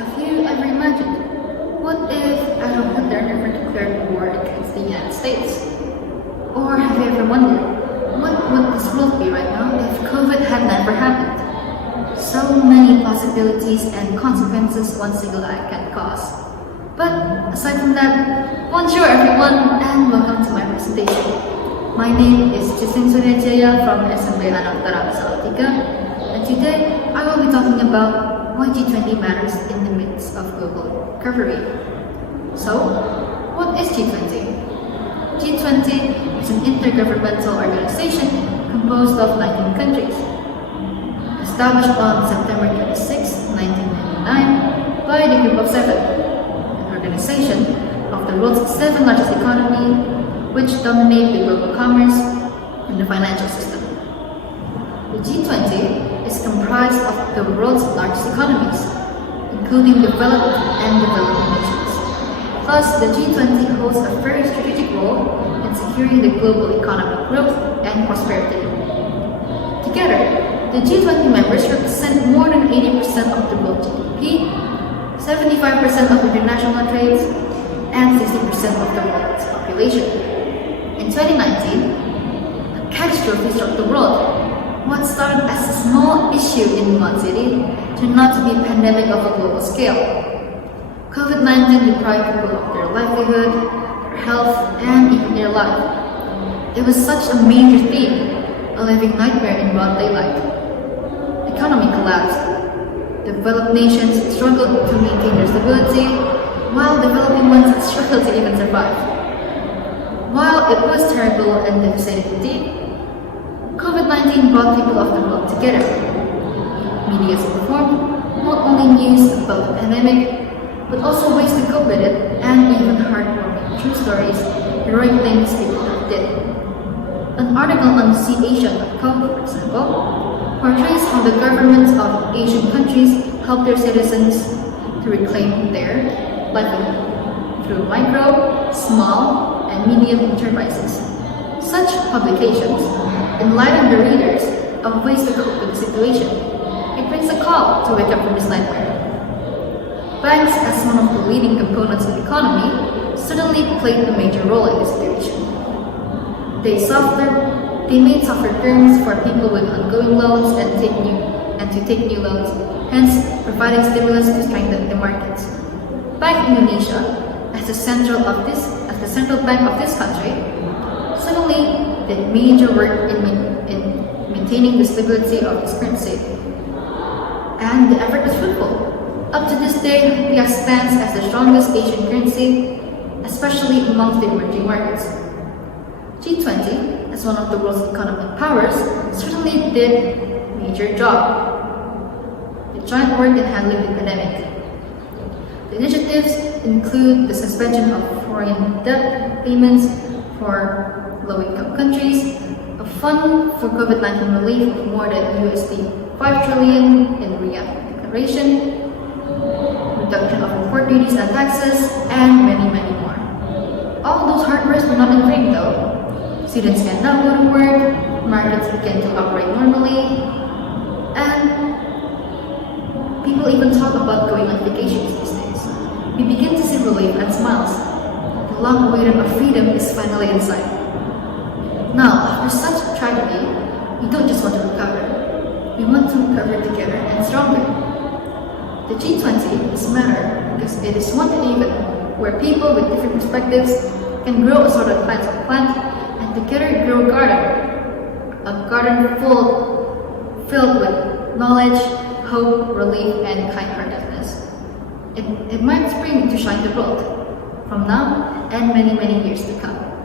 Have you ever imagined, what if Adolf Hitler never declared war against the United States? Or have you ever wondered, what would this world be right now if COVID had never happened? So many possibilities and consequences one single act can cause. But aside from that, bonjour everyone and welcome to my presentation. My name is Jesslyn Suryajaya from SMP ANAK TERANG SALATIGA, and today I will be talking about why G20 matters in the midst of global recovery. So, what is G20? G20 is an intergovernmental organization composed of 19 countries. Established on September 26, 1999 by the Group of Seven, an organization of the world's 7 largest economy which dominate the global commerce and the financial system. The G20 is comprised of the world's largest economies, including developed and developing nations. Plus, the G20 holds a very strategic role in securing the global economic growth and prosperity. Together, the G20 members represent more than 80% of the world GDP, 75% of international trades, and 60% of the world's population. In 2019, a catastrophe struck the world. What started as a small issue in one city turned out to be a pandemic of a global scale. COVID-19 deprived people of their livelihood, their health, and even their life. It was such a major theme, a living nightmare in broad daylight. The economy collapsed. Developed nations struggled to maintain their stability, while developing ones struggled to even survive. While it was terrible and devastating indeed, COVID-19 brought people of the world together. Media informed not only news about the pandemic, but also ways to cope with it, and even heartwarming true stories, heroic things people did. An article on CAsia.com, for example, portrays how the governments of Asian countries help their citizens to reclaim their livelihood through micro, small, and medium enterprises. Such publications enlighten the readers of ways to cope with the situation. It brings a call to wake up from this nightmare. Banks, as one of the leading components of the economy, certainly played a major role in this situation. They made softer terms for people with ongoing loans and to take new loans, hence providing stimulus to strengthen the markets. Bank Indonesia, as the central bank of this country, suddenly did major work in maintaining the stability of its currency, and the effort was fruitful. Up to this day, Rupiah stands as the strongest Asian currency, especially amongst the emerging markets. G20, as one of the world's economic powers, certainly did a major job. The joint work in handling the pandemic. The initiatives include the suspension of foreign debt payments for low-income countries, a fund for COVID-19 relief of more than $5 trillion in Riyadh Declaration, reduction of import duties and taxes, and many, many more. All those hard works were not in vain though. Students can now go to work, markets began to operate normally, and people even talk about going on vacations these days. We begin to see relief and smiles. The long-awaited of freedom is finally in sight. Now, after such tragedy, we don't just want to recover. We want to recover together and stronger. The G20 is matter because it is one haven where people with different perspectives can grow assorted plants of plant and together grow a garden filled with knowledge, hope, relief, and kind-heartedness. It might spring to shine the world from now and many, many years to come.